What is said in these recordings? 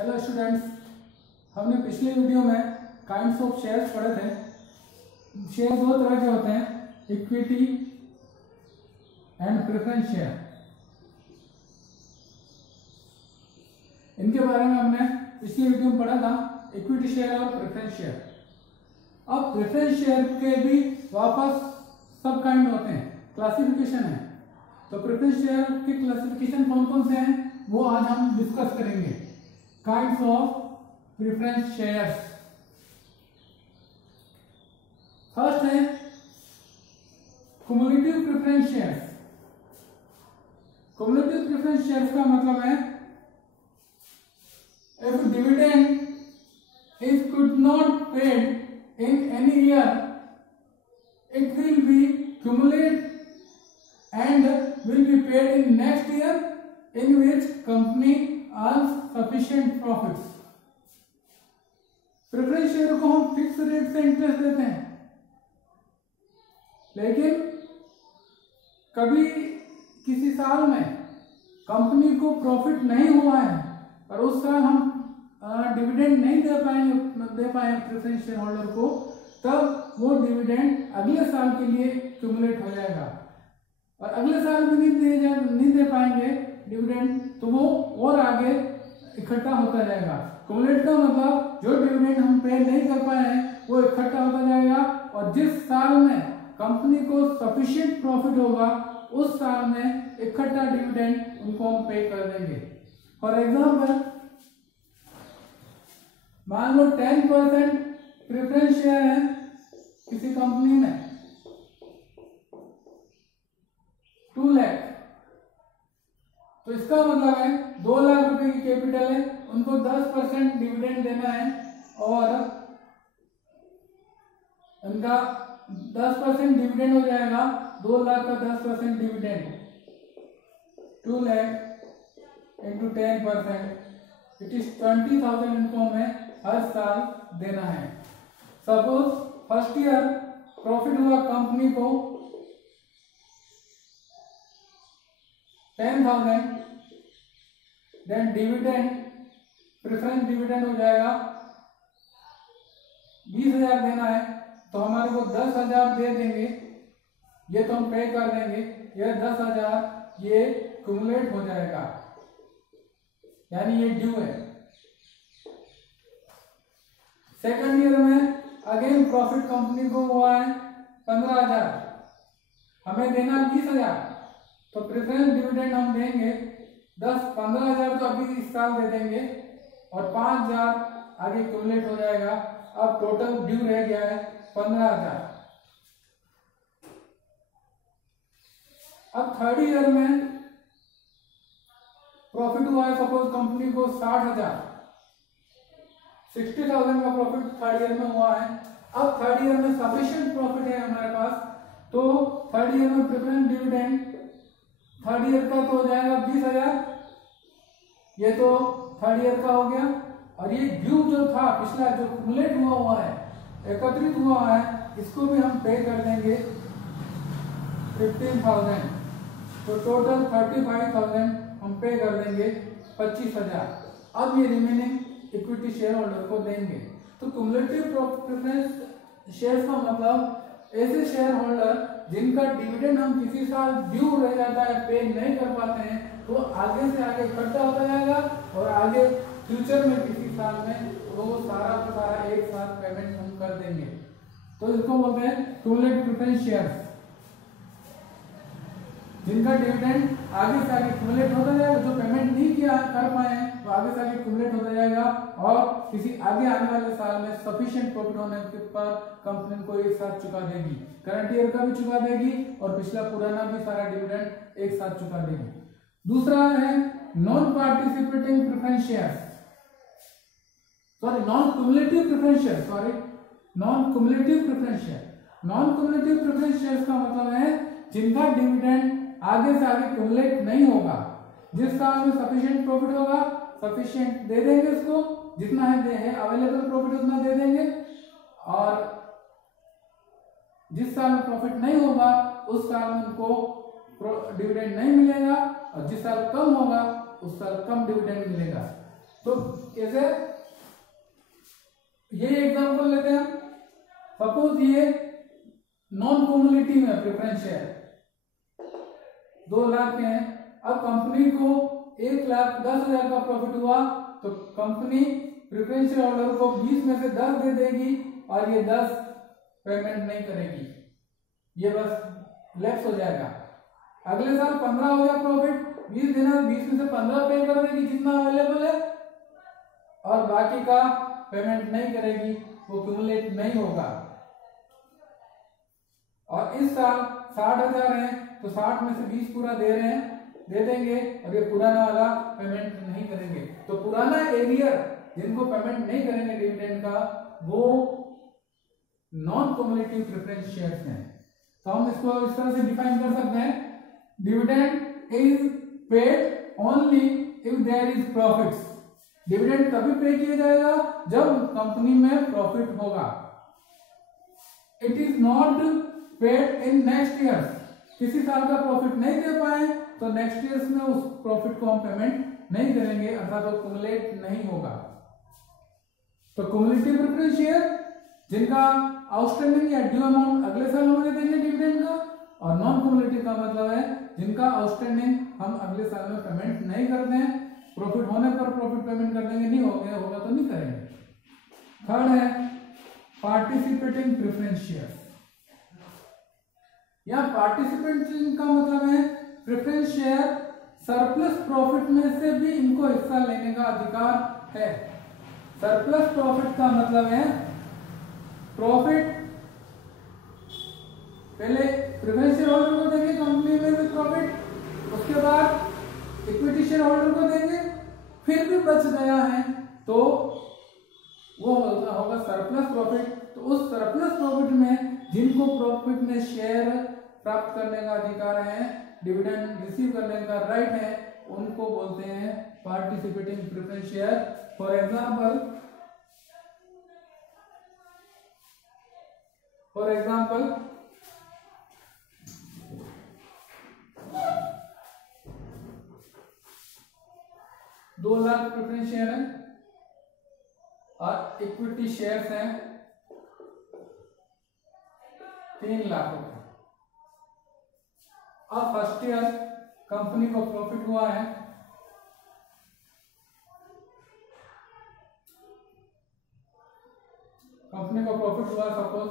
Hello students, हमने पिछले video में काइंड्स ऑफ शेयर्स पढ़े थे। शेयर दो तरह के होते हैं, इक्विटी एंड प्रेफरेंस शेयर। इनके बारे में हमने पिछले वीडियो में पढ़ा था, इक्विटी शेयर और प्रेफरेंस शेयर। अब प्रेफरेंस शेयर के भी वापस सब काइंड होते हैं, क्लासिफिकेशन है। तो प्रेफरेंस शेयर के क्लासिफिकेशन कौन कौन से हैं वो आज हम डिस्कस करेंगे। Kinds of preference shares. First है cumulative preference shares. Cumulative preference shares का मतलब है if dividend is could not paid in any year, it will be cumulated and will be paid in next year in which company earns sufficient profits. Preference share को हम fix rate से interest देते हैं, लेकिन कभी किसी साल में कंपनी को प्रॉफिट नहीं हुआ है और उस साल हम डिविडेंड नहीं दे पाए प्रेफरेंस शेयर होल्डर को, तब वो डिविडेंड अगले साल के लिए क्यूमुलेट हो जाएगा। और अगले साल भी नहीं दे पाएंगे डिविडेंड, तो वो और आगे इकट्ठा होता जाएगा। क्यूमुलेट का मतलब जो डिविडेंड हम पे नहीं कर पाए हैं वो इकट्ठा होता जाएगा, और जिस साल में कंपनी को सफिशिएंट प्रॉफिट होगा उस साल में इकट्ठा डिविडेंड उनको हम पे कर देंगे। फॉर एग्जाम्पल, मान लो 10% प्रेफरेंस शेयर है किसी कंपनी में, 2 लाख, तो इसका मतलब है 2 लाख रुपए की कैपिटल है, उनको 10% डिविडेंड देना है और उनका 10% डिविडेंड हो जाएगा। 2 लाख का 10% dividend, 2 lakh into 10%, it is 20,000 इनको हमें हर साल देना है। सपोज फर्स्ट ईयर प्रॉफिट हुआ कंपनी को 10,000, देन डिविडेंड प्रेफरेंस डिविडेंड हो जाएगा 20,000 देना है, तो हमारे को 10,000 दे देंगे, ये तो हम पे कर देंगे। ये 10,000 ये क्युमुलेट हो जाएगा, यानी ये ड्यू है। सेकंड ईयर में अगेन प्रॉफिट कंपनी को हुआ है 15,000, हमें देना 20,000, तो प्रेफरेंस डिविडेंड हम देंगे 15,000 तो अभी इस साल दे देंगे और 5,000 आगे क्युमुलेट हो जाएगा। अब टोटल ड्यू रह गया है 15,000। अब थर्ड ईयर में प्रॉफिट हुआ है सपोज कंपनी को 60,000, 60,000 का प्रॉफिट थर्ड ईयर में हुआ है। अब थर्ड ईयर में सफिशिएंट प्रॉफिट है हमारे पास, तो थर्ड ईयर में प्रेफरेंस डिविडेंड थर्ड ईयर का तो हो जाएगा 20,000, ये तो थर्ड ईयर का हो गया। और ये ड्यू जो था पिछला, जो क्युमुलेट हुआ है, एकत्रित हुआ है, इसको भी हम पे कर देंगे 15,000, तो टोटल 35,000 हम पे कर देंगे 25,000। अब ये रिमेनिंग इक्विटी शेयर होल्डर को देंगे। तो क्युमुलेटिव प्रेफरेंस शेयर्स का मतलब ऐसे शेयर होल्डर जिनका डिविडेंड हम किसी साल ड्यू रह जाता है, पे नहीं कर पाते हैं, तो आगे से आगे इकट्ठा होता जाएगा और आगे फ्यूचर में किसी साल में वो सारा का सारा एक साथ पेमेंट हम कर देंगे। तो इसको बोलते हैं क्युमुलेटिव प्रेफरेंस शेयर्स, जिनका डिविडेंड आगे से आगे क्युमुलेट होता जाएगा। जो पेमेंट नहीं किया कर पाए हैं तो आगे से आगे क्युमुलेट होता जाएगा और किसी आगे आने वाले साल में सफिशिएंट प्रॉफिट होने के पर कंपनी को एक साथ चुका देगी, करंट ईयर का भी चुका देगी और पिछला पुराना भी सारा डिविडेंड एक साथ चुका देगी। दूसरा है non participating preference shares, sorry non cumulative preference share, non cumulative preference share. Non cumulative preference shares का मतलब है जिनका डिविडेंड आगे से आगे क्युमुलेट नहीं होगा। जिस साल में सफिशिएंट प्रॉफिट होगा, सफिशिएंट दे देंगे उसको, जितना है अवेलेबल प्रॉफिट उतना दे देंगे, और जिस साल में प्रॉफिट नहीं होगा उस साल में उनको डिविडेंड नहीं मिलेगा, और जिस साल कम होगा उस साल कम डिविडेंड मिलेगा। तो कैसे, ये एग्जांपल लेते हैं हम। सपोज ये नॉन कम्युनिटी में प्रेफरेंस शेयर 2 लाख के हैं। अब कंपनी को 1,10,000 का प्रॉफिट हुआ तो कंपनी प्रेफरेंस शेयर होल्डर को 20 में से 10 दे देगी और ये 10 पेमेंट नहीं करेगी, ये बस लैप्स हो जाएगा। अगले साल 15 हो गया प्रॉफिट, 20 देना, 20 में से 15 पे कर देगी जितना अवेलेबल है, और बाकी का पेमेंट नहीं करेगी, वो क्यूमुलेट नहीं होगा। और इस साल 60,000 है तो 60 में से 20 पूरा दे रहे हैं, दे देंगे, और ये पुराना वाला पेमेंट नहीं करेंगे। तो पुराना एरियर जिनको पेमेंट नहीं करेंगे डिविडेंड का, वो नॉन कम्युनिटिव प्रेफरेंस शेयर्स हैं। तो हम इसको इस तरह से डिफाइन कर सकते हैं, dividend is paid only if there is profits. Dividend तभी पे किया जाएगा जब कंपनी में प्रॉफिट होगा। It is not paid in next year. किसी साल का प्रॉफिट नहीं दे पाए तो नेक्स्ट ईयर में उस प्रॉफिट को हम पेमेंट नहीं करेंगे, अर्थात वो कुमुलेट नहीं होगा। तो कुमुलेटिव प्रेफरेंस शेयर जिनका आउटस्टैंडिंग या ड्यू अमाउंट अगले साल होने देंगे डिविडेंड का, और नॉन कुमुलेटिव का मतलब है जिनका आउटस्टैंडिंग हम अगले साल में पेमेंट नहीं करते हैं, प्रॉफिट होने पर प्रॉफिट पेमेंट कर देंगे, नहीं हो गया होगा तो नहीं करेंगे। थर्ड है पार्टिसिपेटिंग प्रेफरेंस शेयर। या पार्टिसिपेटिंग का मतलब है प्रेफरेंस शेयर सरप्लस प्रॉफिट में से भी इनको हिस्सा लेने का अधिकार है। सरप्लस प्रॉफिट का मतलब है प्रॉफिट पहले प्रेफरेंस शेयर होल्डर को देंगे कंपनी में से प्रॉफिट, उसके बाद इक्विटी शेयर होल्डर को देंगे, फिर भी बच गया है तो वो होगा सरप्लस प्रॉफिट। तो उस सरप्लस प्रॉफिट में जिनको प्रॉफिट में शेयर प्राप्त करने का अधिकार है, डिविडेंड रिसीव करने का राइट है, उनको बोलते हैं participating preference share. For example 2 lakh preference share है और इक्विटी शेयर्स हैं 3 लाख रुपए। अब फर्स्ट ईयर कंपनी को प्रॉफिट हुआ है, कंपनी को प्रॉफिट हुआ सपोज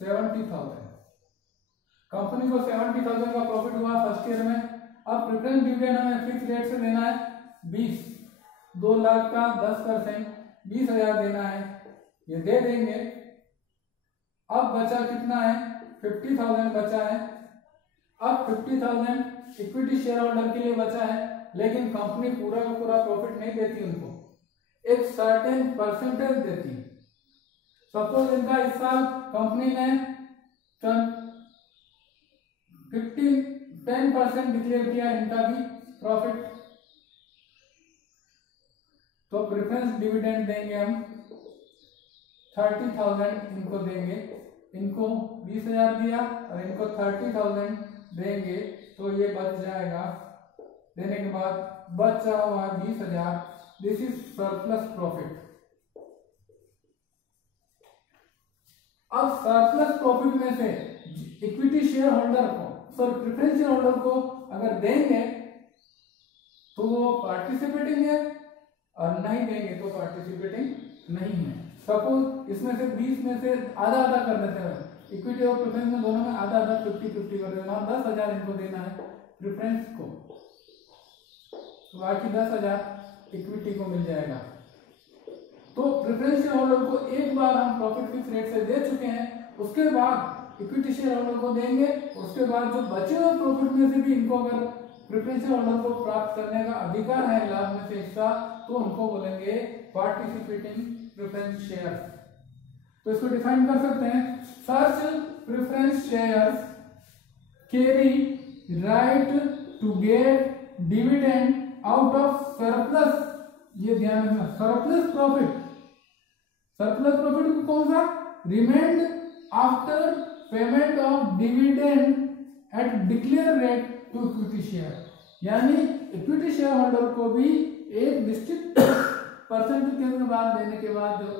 70,000, कंपनी को 70,000 का प्रॉफिट हुआ फर्स्ट ईयर में। अब प्रेफरेंस डिविडेंड हमें फिक्स रेट से देना है 20, 2 लाख का 10% 20,000 देना है, ये दे देंगे। अब बचा कितना है, 50,000 बचा है। अब 50,000 इक्विटी शेयर होल्डर के लिए बचा है, लेकिन कंपनी पूरा का पूरा प्रॉफिट नहीं देती, उनको एक सर्टेन परसेंटेज देती। सपोज इनका इस साल कंपनी ने 10% डिक्लेयर किया इनका भी प्रॉफिट, तो प्रेफरेंस डिविडेंड देंगे हम 30,000 इनको देंगे, इनको 20,000 दिया और इनको 30,000 देंगे, तो ये बच जाएगा। देने के बाद बचा हुआ 20,000, दिस इज सरप्लस प्रॉफिट। अब सरप्लस प्रॉफिट में से इक्विटी शेयर होल्डर को, सॉरी प्रेफरेंस शेयर होल्डर को अगर देंगे तो वो पार्टिसिपेटिंग है, और नहीं देंगे तो पार्टिसिपेटिंग नहीं है। सपोज इसमें से 20 में से आधा आधा कर देते हैं, इक्विटी और प्रेफरेंस में दोनों में आधा आधा 50-50 कर देना, 10,000 इनको देना है प्रेफरेंस को, तो बाकी 10,000 इक्विटी को मिल जाएगा। तो प्रेफरेंस शेयर होल्डर को एक बार हम प्रॉफिट फिक्स रेट से दे चुके हैं, उसके बाद इक्विटी शेयर होल्डर को देंगे, उसके बाद जो बचे हुए प्रॉफिट में से भी इनको अगर प्रेफरेंस शेयर होल्डर को प्राप्त करने का अधिकार है लाभ में से हिस्सा, तो उनको बोलेंगे पार्टिसिपेटिंग प्रेफरेंस शेयर। तो इसको डिफाइन कर सकते हैं, such preference shares carry right to get dividend out of surplus, ये ध्यान रखना, सरप्लस प्रॉफिट। सरप्लस प्रॉफिट कौन सा, remained after payment of dividend at declare rate to equity share. यानी इक्विटी शेयर होल्डर को भी एक निश्चित परसेंटेज के बाद देने के बाद जो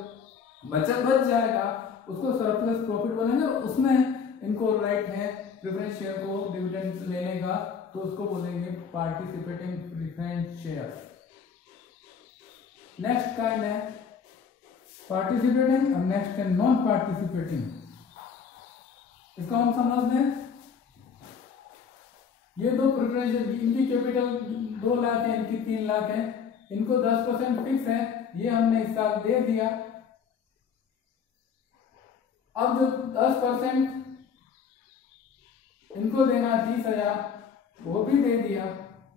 बच जाएगा उसको सरप्लस प्रॉफिट बोलेंगे, और उसमें इनको राइट है प्रेफरेंस शेयर को डिविडेंड लेने का, तो उसको बोलेंगे participating preference share. Next kind है पार्टिसिपेटिंग, और नेक्स्ट है नॉन पार्टिसिपेटिंग। इसको हम समझ लें, ये दो प्रेफरेंस, इनकी कैपिटल 2 लाख है, इनकी 3 लाख है, इनको 10% फिक्स है, ये हमने इस साल दे दिया। अब जो 10% इनको देना 30,000 वो भी दे दिया,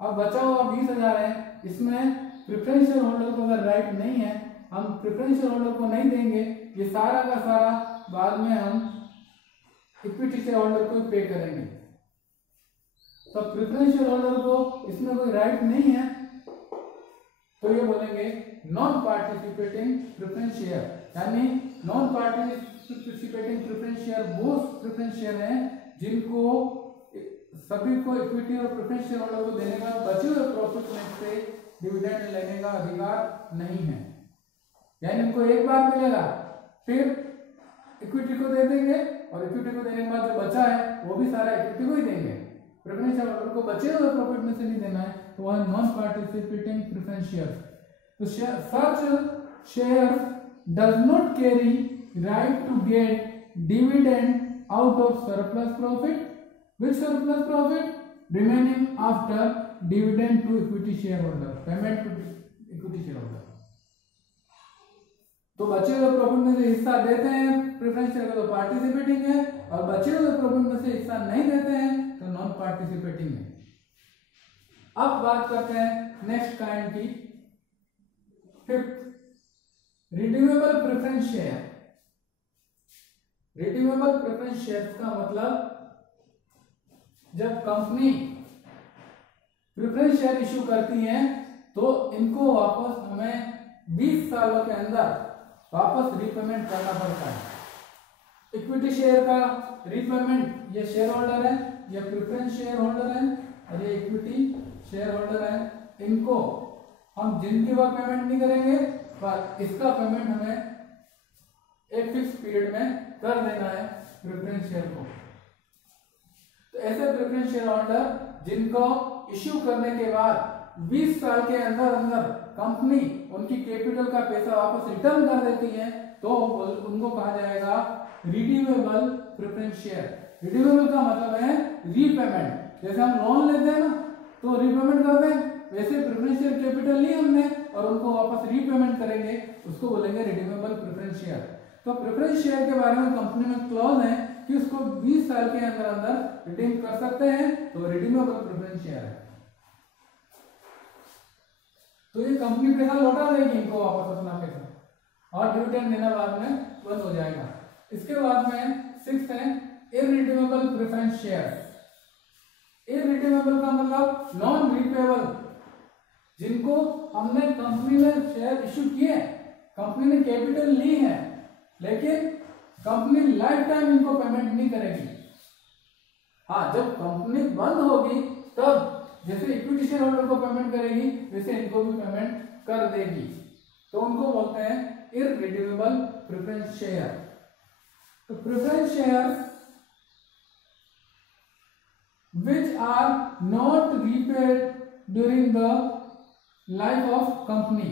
अब बचा हुआ 20,000 है, इसमें प्रेफरेंस शेयर होल्डर को अगर राइट नहीं है, हम प्रेफरेंस शेयर होल्डर को नहीं देंगे, ये सारा का सारा बाद में हम इक्विटी शेयर होल्डर को पे करेंगे। तो प्रेफरेंस शेयर होल्डर को इसमें कोई राइट नहीं है, तो ये बोलेंगे नॉन पार्टिसिपेटिंग प्रेफरेंस शेयर। यानी नॉन पार्टिसिपेटिंग प्रेफरेंस शेयर वो प्रेफरेंस शेयर हैं जिनको सभी को इक्विटी और प्रेफरेंस शेयर होल्डर को देने का, बचे हुए प्रॉफिट में से डिविडेंड लेने का अधिकार नहीं है। यानी इनको एक बार मिलेगा, फिर इक्विटी को दे देंगे, और इक्विटी को देने के बाद जो बचा है वो भी सारा इक्विटी को ही देंगे। प्रेफरेंस शेयर होल्डर को बचे हुए प्रॉफिट में से नहीं देना है, तो वह नॉन पार्टिसिपेटिंग प्रेफरेंस शेयर। तो such share does not carry right to get dividend out of surplus profit, which surplus profit remaining after dividend to equity share holder, payment to equity share holder. तो बचे हुए profit में से हिस्सा देते हैं preference share को, तो पार्टिसिपेटिंग है, और बचे हुए प्रॉफिट में से हिस्सा नहीं देते हैं तो नॉन पार्टिसिपेटिंग है। अब बात करते हैं नेक्स्ट काइंड की, fifth, redeemable preference share. Redeemable preference share का मतलब जब कंपनी प्रेफरेंस शेयर इशू करती है तो इनको वापस हमें 20 सालों के अंदर वापस रीपेमेंट करना पड़ता है। इक्विटी शेयर का रीपेमेंट, ये शेयर होल्डर है, ये प्रेफरेंस शेयर होल्डर है, और ये इक्विटी शेयर होल्डर है, इनको हम जिनकी बार पेमेंट नहीं करेंगे, पर इसका पेमेंट हमें एक फिक्स पीरियड में कर देना है प्रेफरेंस शेयर को। तो ऐसे प्रेफरेंस शेयर होल्डर जिनको इश्यू करने के बाद 20 साल के अंदर अंदर कंपनी उनकी कैपिटल का पैसा वापस रिटर्न कर देती है, तो उनको कहा जाएगा रिडीमेबल प्रेफरेंस शेयर। रिडीमेबल का मतलब है रीपेमेंट। जैसे हम लोन लेते हैं ना, तो रीपेमेंट करते हैं, वैसे प्रेफरेंस शेयर कैपिटल ली हमने और उनको वापस रीपेमेंट करेंगे, उसको बोलेंगे रिडीमेबल प्रेफरेंस शेयर। तो प्रेफरेंस शेयर के बारे में कंपनी में क्लॉज है कि उसको 20 साल के अंदर अंदर रिडीम कर सकते हैं, तो रिडीमेबल प्रेफरेंस शेयर है। तो ये कंपनी पैसा लौटा देगी इनको वापस अपना पैसा, और डिविडेंड देना बाद में बंद हो जाएगा। इसके बाद में सिक्स्थ है इररिडीमेबल प्रेफरेंस शेयर। इररिडीमेबल का मतलब नॉन रिपेबल, जिनको हमने कंपनी में शेयर इशू किए, कंपनी ने कैपिटल ली है, लेकिन कंपनी लाइफ टाइम इनको पेमेंट नहीं करेगी। हाँ, जब कंपनी बंद होगी तब जैसे इक्विटी शेयर होल्डर को पेमेंट करेगी, वैसे इनको भी पेमेंट कर देगी, तो उनको बोलते हैं इररिडीमेबल प्रेफरेंस शेयर। तो preference share which are not repaid during the life of company,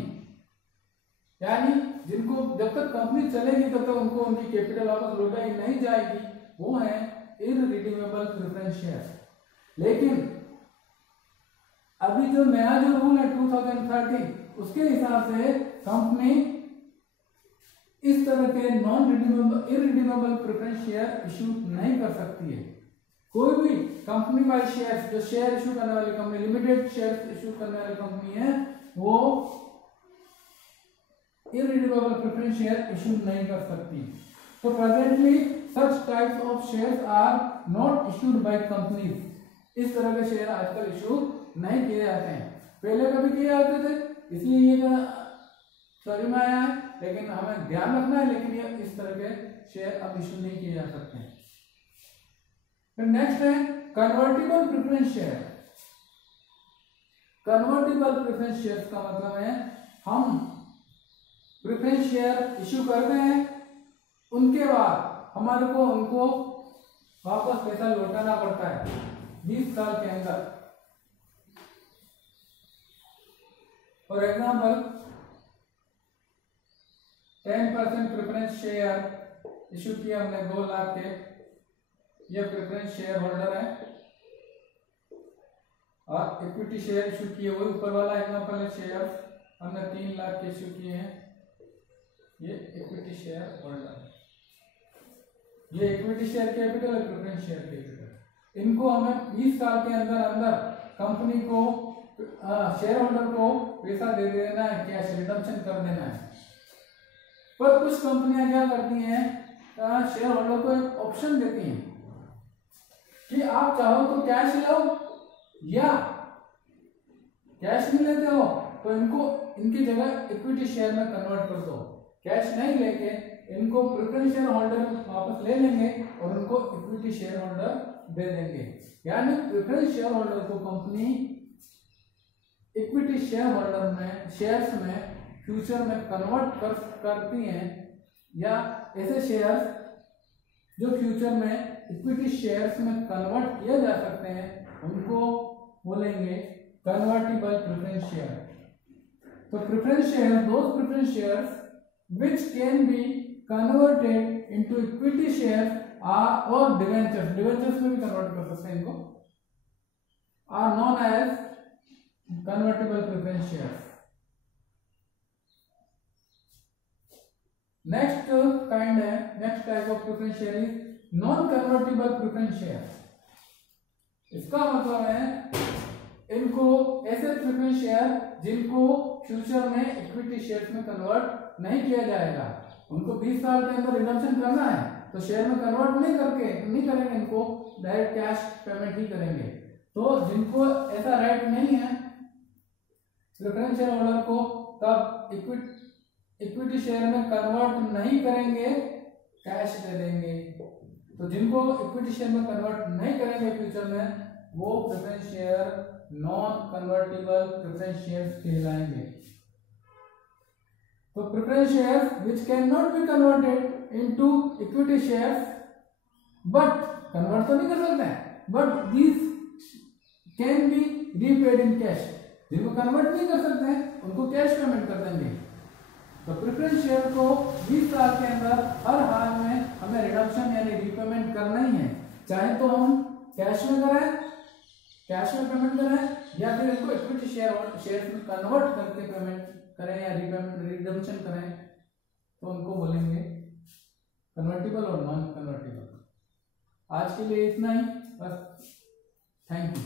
यानी जिनको जब तक कंपनी चलेगी तब तक उनको उनकी कैपिटल वापस लौटाई नहीं जाएगी, वो है इररिडीमेबल प्रेफरेंस शेयर। लेकिन अभी जो नया जो रूल है 2013, उसके हिसाब से कंपनी इस तरह के non redeemable irredeemable preference share issue नहीं कर सकती है। कोई भी कंपनी बाय शेयर, जो शेयर इशू करने वाली कंपनी, लिमिटेड शेयर इशू करने वाली कंपनी है, वो इररिडीमेबल प्रेफरेंस शेयर इशू नहीं कर सकती। तो presently such types of shares are not issued by companies. इस तरह के शेयर आजकल इशू नहीं किए जाते हैं, पहले कभी किए जाते थे, इसलिए ये सॉरी में आया है, लेकिन हमें ध्यान रखना है, लेकिन ये इस तरह के शेयर अब इशू नहीं किए जा सकते हैं। फिर नेक्स्ट है convertible preference share. Convertible preference shares का मतलब है हम प्रेफरेंस शेयर इश्यू करते हैं, उनके बाद हमारे को उनको वापस पैसा लौटाना पड़ता है 20 साल के अंदर। For example 10% preference share issue किया हमने 2 लाख के, ये प्रेफरेंस शेयर होल्डर है, और इक्विटी शेयर इश्यू किए वही ऊपर वाला एग्जाम्पल है, शेयर हमने 3 लाख के इश्यू किए हैं, ये इक्विटी शेयर होल्डर है, ये इक्विटी शेयर कैपिटल है, प्रेफरेंस शेयर कैपिटल। इनको हमें 20 साल के अंदर अंदर कंपनी को शेयर होल्डर को पैसा दे देना है, कैश रिडम्पशन कर देना है। पर कुछ कंपनियां क्या करती हैं, शेयर होल्डर को एक ऑप्शन देती हैं कि आप चाहो तो कैश लो, या कैश नहीं लेते हो तो इनको इनकी जगह इक्विटी शेयर में कन्वर्ट कर दो। कैश नहीं लेके इनको प्रेफरेंस शेयर होल्डर वापस ले लेंगे और उनको इक्विटी शेयर होल्डर दे देंगे। यानी प्रेफरेंस शेयर होल्डर को कंपनी इक्विटी शेयर होल्डर में शेयर्स में फ्यूचर में कन्वर्ट करती हैं, या ऐसे शेयर्स जो फ्यूचर में इक्विटी शेयर्स में कन्वर्ट किए जा सकते हैं उनको बोलेंगे कन्वर्टिबल प्रेफरेंस शेयर। तो preference share, those preference shares which can be converted into equity shares और डिवेंचर्स में भी कन्वर्ट कर सकते हैं इनको, are known as convertible preference shares. Next type of preference share is non convertible preference share. इसका मतलब है इनको ऐसे प्रेफरेंस शेयर जिनको फ्यूचर में इक्विटी शेयर्स में कन्वर्ट नहीं किया जाएगा, उनको 20 साल के अंदर रिडम्पशन करना है तो शेयर में कन्वर्ट नहीं करेंगे, इनको डायरेक्ट कैश पेमेंट ही करेंगे। तो जिनको ऐसा राइट नहीं है प्रेफरेंस शेयर होल्डर को, तब इक्विटी शेयर में कन्वर्ट नहीं करेंगे, कैश दे देंगे। तो जिनको इक्विटी शेयर में कन्वर्ट नहीं करेंगे फ्यूचर में, वो preference share non convertible preference shares कहलाएंगे। तो preference shares which cannot be converted into equity shares, but convert तो नहीं कर सकते हैं, but these can be repaid in cash। जिनको कन्वर्ट नहीं कर सकते हैं उनको कैश पेमेंट कर देंगे। तो प्रेफरेंस शेयर को 20 साल के अंदर हर हाल में हमें रिडम्पशन यानी रीपेमेंट करना ही है, चाहे तो हम कैश में पेमेंट करें या फिर इसको इक्विटी शेयर में कन्वर्ट करके पेमेंट करें या रिडम्पशन करें, तो उनको बोलेंगे कन्वर्टिबल और नॉन कन्वर्टिबल। आज के लिए इतना ही बस, थैंक यू।